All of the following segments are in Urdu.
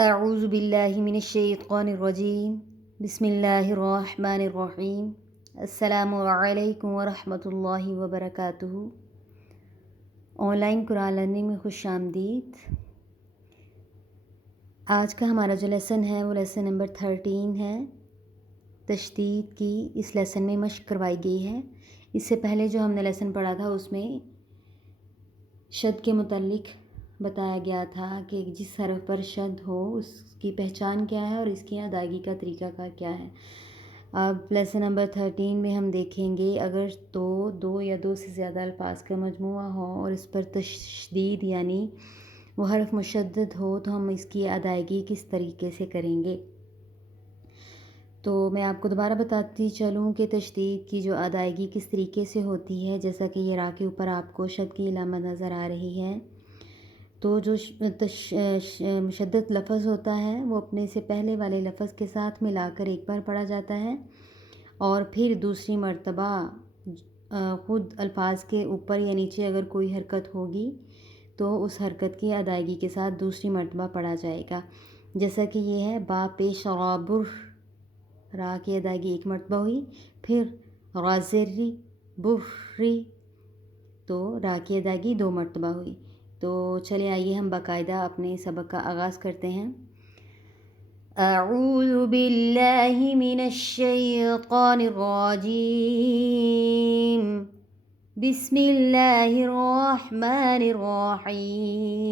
اعوذ باللہ من الشیطان الرجیم بسم اللہ الرحمن الرحیم السلام علیکم ورحمۃ اللہ وبرکاتہ۔ آن لائن قرآن لرننگ میں خوش آمدید۔ آج کا ہمارا جو لیسن ہے وہ لیسن نمبر 13 ہے۔ تشدید کی اس لیسن میں مشق کروائی گئی ہے۔ اس سے پہلے جو ہم نے لیسن پڑھا تھا اس میں شد کے متعلق بتایا گیا تھا کہ جس حرف پر شد ہو اس کی پہچان کیا ہے اور اس کی ادائیگی کا طریقہ کار کیا ہے۔ اب لیسن نمبر 13 میں ہم دیکھیں گے اگر دو یا دو سے زیادہ الفاظ کا مجموعہ ہو اور اس پر تشدید یعنی وہ حرف مشدد ہو تو ہم اس کی ادائیگی کس طریقے سے کریں گے۔ تو میں آپ کو دوبارہ بتاتی چلوں کہ تشدید کی جو ادائیگی کس طریقے سے ہوتی ہے، جیسا کہ یہ را کے اوپر آپ کو شد کی علامت نظر آ رہی ہے۔ تو جو مشدد لفظ ہوتا ہے وہ اپنے سے پہلے والے لفظ کے ساتھ ملا کر ایک بار پڑھا جاتا ہے اور پھر دوسری مرتبہ خود الفاظ کے اوپر یا نیچے اگر کوئی حرکت ہوگی تو اس حرکت کی ادائیگی کے ساتھ دوسری مرتبہ پڑھا جائے گا۔ جیسا کہ یہ ہے با پیش غابر، را کی ادائیگی ایک مرتبہ ہوئی، پھر غازری بری تو را کی ادائیگی دو مرتبہ ہوئی۔ تو چلے آئیے ہم باقاعدہ اپنے سبق کا آغاز کرتے ہیں۔ اعوذ باللہ من الشیطان الرجیم بسم اللہ الرحمن الرحیم۔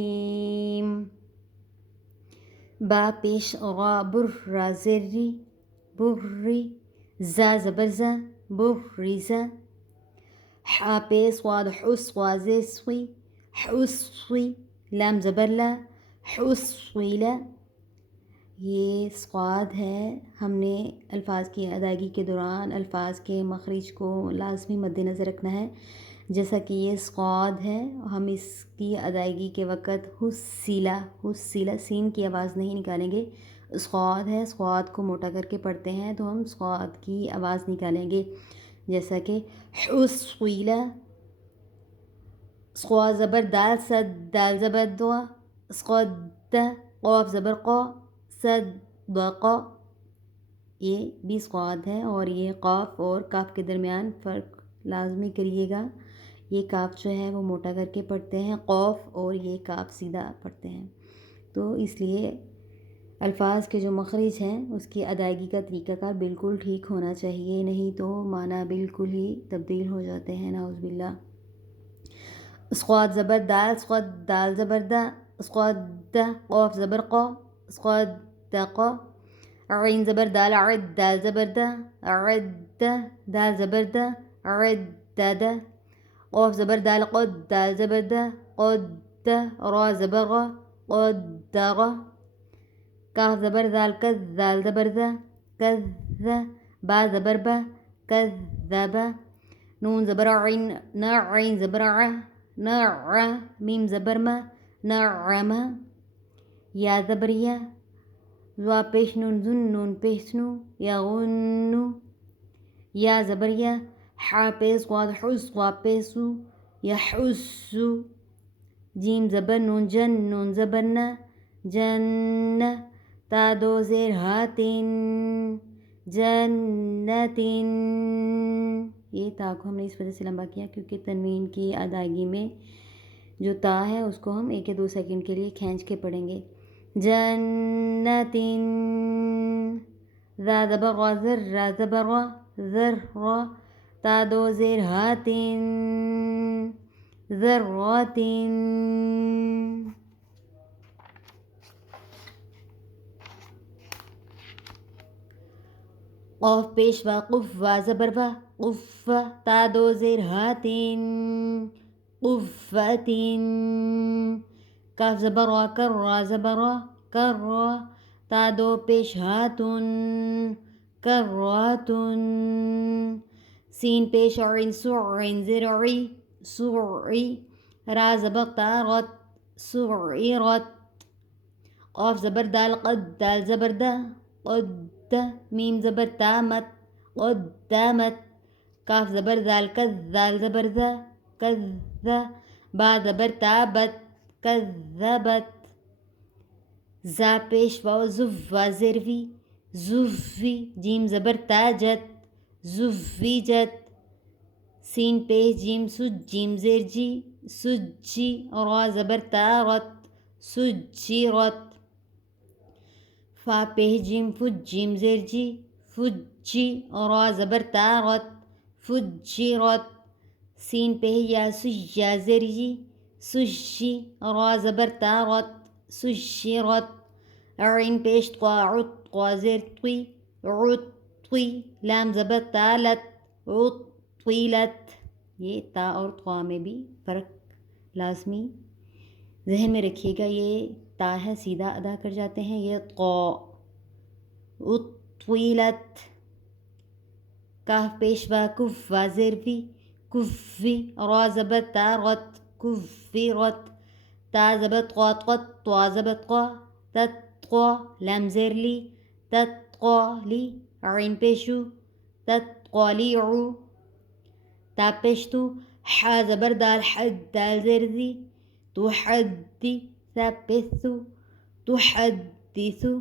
با پیش غا بر را زری بری، زا زبر زا بریزا، حا پیش غاد حس غازے سوی حسوی، لام زبر لا حسویلا۔ یہ صاد ہے، ہم نے الفاظ کی ادائیگی کے دوران الفاظ کے مخرج کو لازمی مد نظر رکھنا ہے۔ جیسا کہ یہ صاد ہے ہم اس کی ادائیگی کے وقت حسیلا سین کی آواز نہیں نکالیں گے۔ صاد ہے، صاد کو موٹا کر کے پڑھتے ہیں تو ہم صاد کی آواز نکالیں گے، جیسا کہ حسویلا۔ صاد زبر دال صد دال زبر دوا صد قاف زبر قا صد قا، یہ بھی صاد ہے اور یہ قاف اور کاف کے درمیان فرق لازمی کریے گا۔ یہ کاف جو ہے وہ موٹا کر کے پڑھتے ہیں قاف اور یہ کاف سیدھا پڑھتے ہیں، تو اس لیے الفاظ کے جو مخرج ہیں اس کی ادائیگی کا طریقہ کار بالکل ٹھیک ہونا چاہیے، نہیں تو معنی بالکل ہی تبدیل ہو جاتے ہیں، نعوذ باللہ۔ صاد زبر دال صاد دال زبر دا صاد دا، قاف زبر قا صاد قا، عین زبر دال عد دال زبر دا عد دال زبر دا عد دا، قاف زبر دال قد دال زبر دا قد، را زبر غا قد غا، کاف زبر دال کذ دال زبر دا کذ، با زبر با کذبا، نون زبر عین نا عین زبر ع نع، میم زبر ما نعم، یا زبر یا، زوا پیش نون زن نون پیش نو یغنو، یا زبر یا، حا پیش غاد حس غا پیسو یحسو، جیم زبر نون جن نون زبر نا جن، تا دو زیر ہاتین جنتین۔ یہ تا کو ہم نے اس وجہ سے لمبا کیا کیونکہ تنوین کی ادائیگی میں جو تا ہے اس کو ہم 1 یا 2 سیکنڈ کے لیے کھینچ کے پڑھیں گے۔ جنتین، ذا زبر غا ذر را زبر غا ذر را، تا دو زیر ہاتین ذراتین۔ قاف پیش واقف وا زبر وا قف، تا دو زیر ہاتین قفتین، کاف زبر وا کر را زبر را کر را، تا دو پیش ہاتن کراتن، سین پیش عین سعین زرعی سعی، را زبر تا رت سعیرت، قاف زبر دال قد دال زبر دا قد، میم زبر تامت قدامت، کاف زبر دال کذ دال زبر ذا کذ، با زبر تابت کذبت، زا پیش واو زف وا زروی زوفی. جیم زبر تا جت زوفیجت. سین پیش جیم سج جیم زیر جی سجی. را زبر تا رت سجرت. فا پیش جیم فج جیم زیر جی فجی. را زبر تا رت فجرت. سین پیش یا سج یا زیر جی سجی. را زبر تا رت سجرت. عین پیش تقوا عت قوا زیر طوی عطوی. لام زبر تالت عطویلت. یہ تا اور تقوا میں بھی فرق لازمی ذہن میں رکھیے گا. یہ تا ہے سیدھا ادا کر جاتے ہیں. یہ قا عطویلت. کاف پیش وا کف وا زیر وی کفی. را زبر تا رت کفرت. تا زبر قا قط طوا زبر قا تتقا. لام زیر لی تتقالی. عین پیشو تتقالیعو. تا پیش تو حا زبر دال حد دال زیر دی تحدی. ثا پیش تو تحدثو.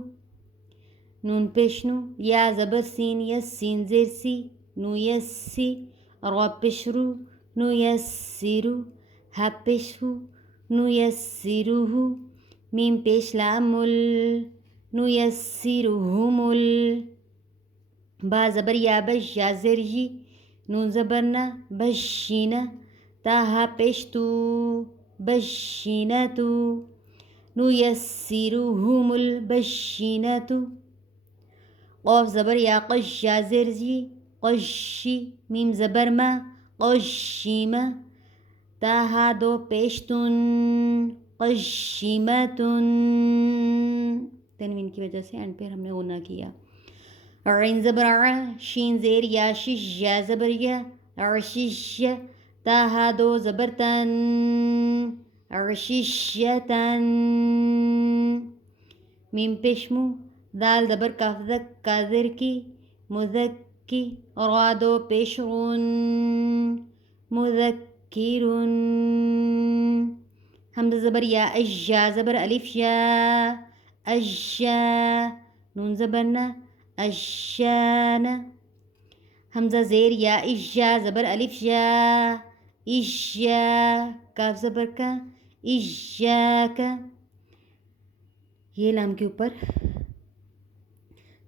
نون پیش نو یا زبر سین یس سین زیر سی نو یسی. را پیش رو نو یسیرو. ہا پیش ہو نو یسیروہو. میم پیش لام مل نو یسیرہمل. با زبر یا بش یا زیر جی نون زبر نا بشینا. تا ہا پیش تو بشینتو. نو یسیرہم البشینتو. قاف زبر یا قش یا زیر جی قشی. میم زبر ما قشیمہ. تا ہا دو پیش تن قشیمتن. تنوین کی وجہ سے اینڈ پہ ہم نے غنہ کیا. عین زبر ع شین زیر یا شش یا زبر یا عشش. تا ہا دو زبر تن عششیتن. میم پیش مو دال زبر کاف زک کا زر کی مذکی. را دو پیش غن مذکرن. حمزہ زبر یا اش یا زبر الف یا اشا. نون زبر نا اشانا. حمزہ زیر یا اشا زبر الف یا اشیا. کاف زبر کا اشاکا. یہ لام کے اوپر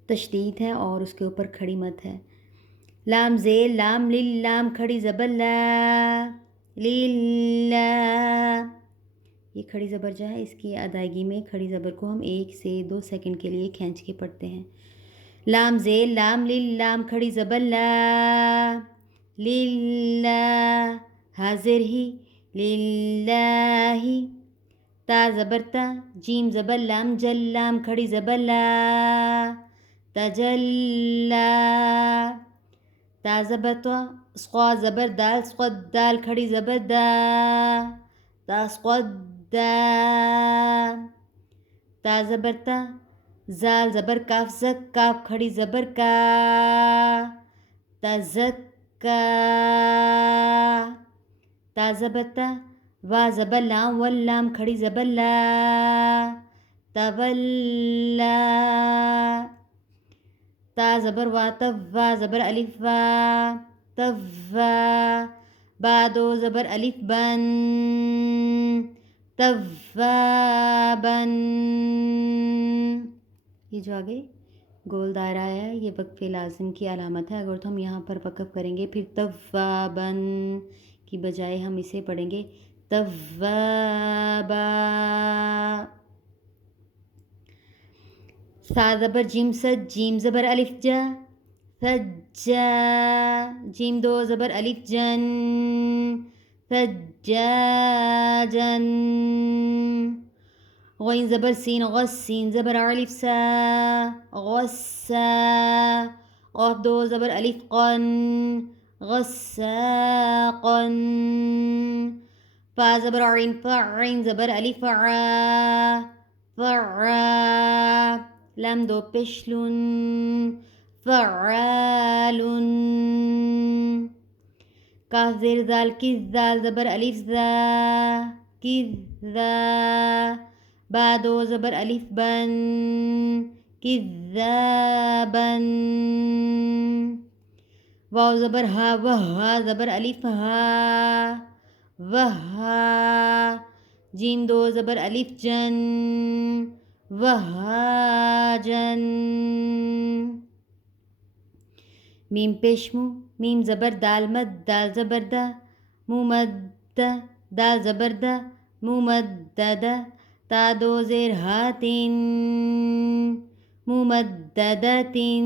تشدید ہے اور اس کے اوپر کھڑی مد ہے. لام زیر لام لل لام کھڑی زبر لا لیلا. یہ کھڑی زبر جو ہے اس کی ادائیگی میں کھڑی زبر کو ہم 1 سے 2 سیکنڈ کے لیے کھینچ کے پڑھتے ہیں. لام زیر لام لل لام کھڑی زبر لا لیلا. حاضر ہی للہ. تا زبر تا جیم زبر لام جل لام کھڑی زبر لا تجلا. تا زبر تو سقا زبر دال سقد دال کھڑی زبر دا تسقدا. تا زبر تا زال زبر کاف زک کاف کھڑی زبر کا تزکا. تا زبر تا وا زبر لام واللام کھڑی زبر لا تولا. تا زبر وا تب وا زبر الف وا توا. با دو زبر الف بن توابن. یہ جو آگے گول دائرہ ہے یہ وقف لازم کی علامت ہے. اگر تو ہم یہاں پر وقف کریں گے پھر توابن کی بجائے ہم اسے پڑھیں گے توابا. سا زبر جیم سج جیم زبر الف جا سجا. جیم دو زبر الف جن سجاجن. غین زبر سین غس سین زبر الف سا غسا. قاف دو زبر الف قن غساقا. فا زبر عین فا عین زبر الف عا فعا. لام دو پیشلن فعالن. کاف زیر زال کز زال زبر الف زا کز زا. با دو زبر الف بن كذابا واو زبر ہا وہا زبر الف ہا وہا جیم دو زبر الف جن وہاجن میم پیش مو میم زبر دال مد دال زبر دا مو مد دال زبر دا مو مدد تا دو زیر ہاتین ممددتن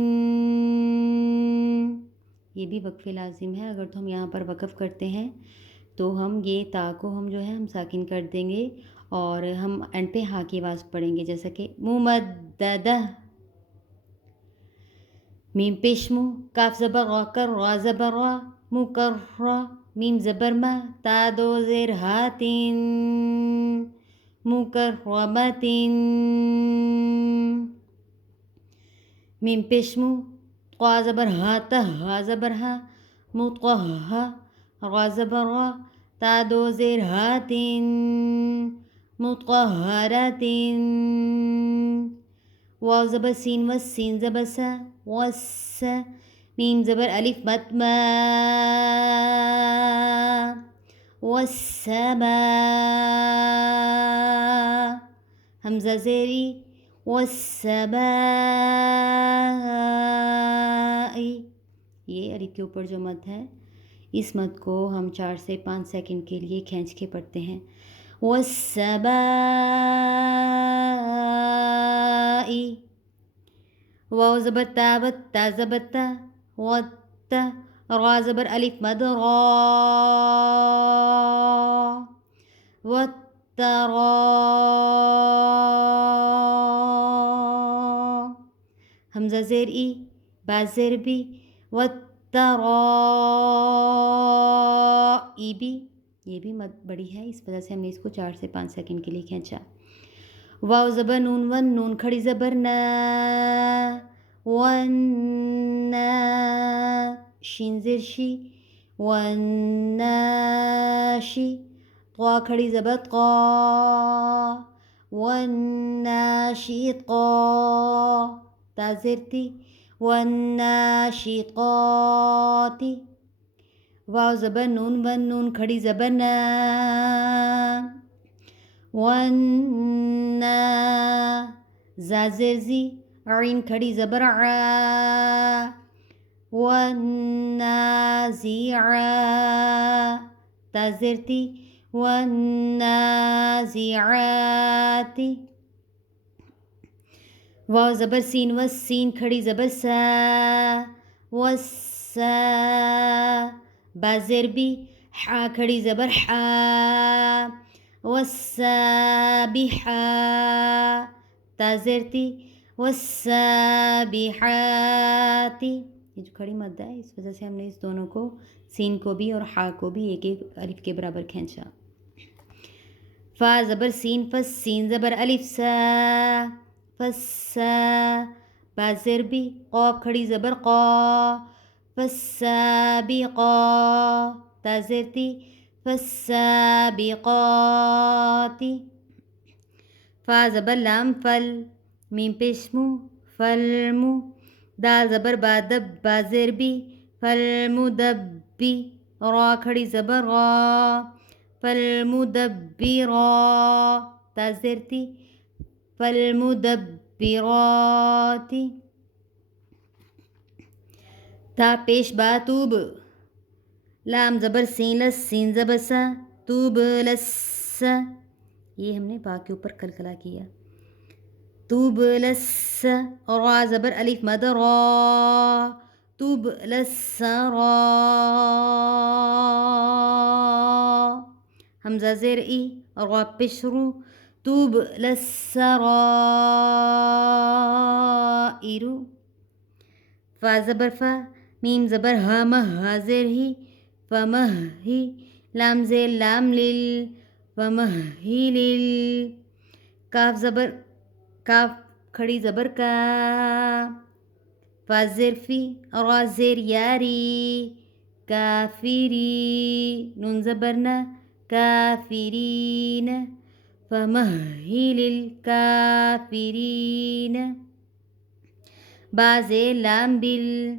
یہ بھی وقف لازم ہے. اگر تو ہم یہاں پر وقف کرتے ہیں تو ہم یہ تا کو ہم جو ہے ہم ساکن کر دیں گے اور ہم اینڈ پہ ہا کی آواز پڑھیں گے جیسا کہ ممددہ. میم پیش مو کاف زبر را کر را زبر را مکرہ میم زبر ما تا دو زیر ہاتین مکرمتن میم پیش مو قا زبر ہا تہ ہا زبر ہا مطہہ را زبر را تا دو زیر ہاتین مطہرتن واو زبر سین و سین زبر سا وس میم زبر الف مد ما والسماء حمزہ زیری والسماء یہ الف کے اوپر جو مد ہے اس مد کو ہم 4 سے 5 سیکنڈ کے لیے کھینچ کے پڑھتے ہیں. والسماء واو زبر تا و تا زبر تا وت را زبر الف مد را والترا حمزہ زیر ای با زیر بی والترا ای بی یہ بھی مد بڑی ہے اس وجہ سے ہم نے اس کو 4 سے 5 سیکنڈ کے لیے کھینچا. واو زبر نون ون نون کھڑی زبر نا ون شین زیر شی ون شی طا کھڑی زبر قا ون شی قا تا زیر تی ون شی قاتی واو زبر نون ون نون کھڑی زبر نا ون زا زیر زی عین کھڑی زبر عا ون زی عا تا زیر تی ون زی عاتی واو زبر سین و سین کھڑی زبر سا وسا با زیر بی حا کھڑی زبر حا والسابحا تا زیر تی والسابحاتی. یہ جو کھڑی مد ہے اس وجہ سے ہم نے اس دونوں کو سین کو بھی اور حا کو بھی ایک ایک الف کے برابر کھینچا. فا زبر سین فس سین زبر الف سا فسا با زیر بی قاف کھڑی زبر قا فالسابقا تا زیر تی فالسابقات. فا زبر لام فل میم پیش مو فلمو دال زبر با دب با زیر بی فالمدبی را کھڑی زبر را فالمدبرا تا زیر تی فالمدبراتی. تا پیش با توب لام زبر سین لس سین زبر سا توب لس یہ ہم نے با کے اوپر کلکلا کیا. توب لس را زبر الف مد را توب لس را حمزہ زیر ای را پیش رو توب لس را ایرو. فا زبر فا میم زبر ہا مہ زیر ہی فمہ ہی لام زیر لام لیل فمہ ہی لیل. کاف زبر کاف کھڑی زبر کا فا زیر فی را زیر یاری کافری نون زبر نا کافرین فمهل الكافرين. با زیر لام بل،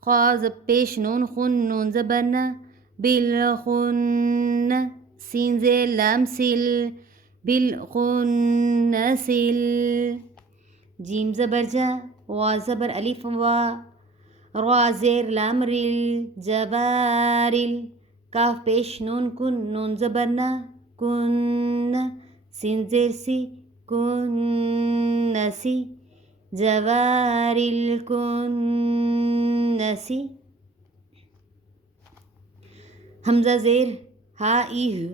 خا پیش نون خن نون زبرنا، بالخن. سین زیر لام سل، بالخن سل. جیم زبر جا، وا زبر الف وا، را زیر لام رل، جوارل. کاف پیش نون کن نون زبرنا، کن. سین زیر سی، کنسی. جوار الكنس. حمزہ زیر ہا ایہ،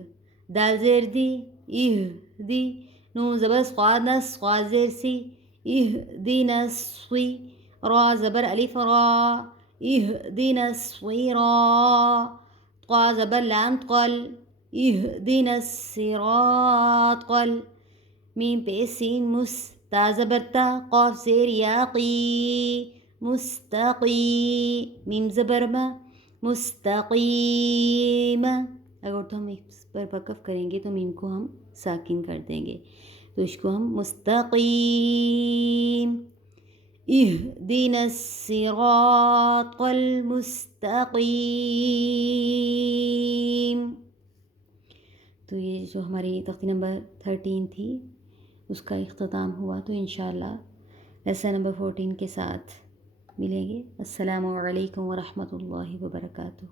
دال زیر دی ایہ دی. نون زبر صاد نس، صاد زیر سی، ایہ دی نسوی. را زبر الف را، ایہ دی نسوی را. قا زبر لام قل، ایہ دی نسرات قل. میم پہ سین مس، تا زبرتا، قاف زیر یاقی، مستقی. میم زبر ما، مستقیم. اگر تو ہم اس پر وقف کریں گے تو میم کو ہم ساکن کر دیں گے، تو اس کو ہم مستقیم. اہدنا الصراط المستقیم. تو یہ جو ہماری تختی نمبر 13 تھی اس کا اختتام ہوا. تو انشاءاللہ لیسن نمبر 14 کے ساتھ ملیں گے. السلام علیکم ورحمۃ اللہ وبرکاتہ.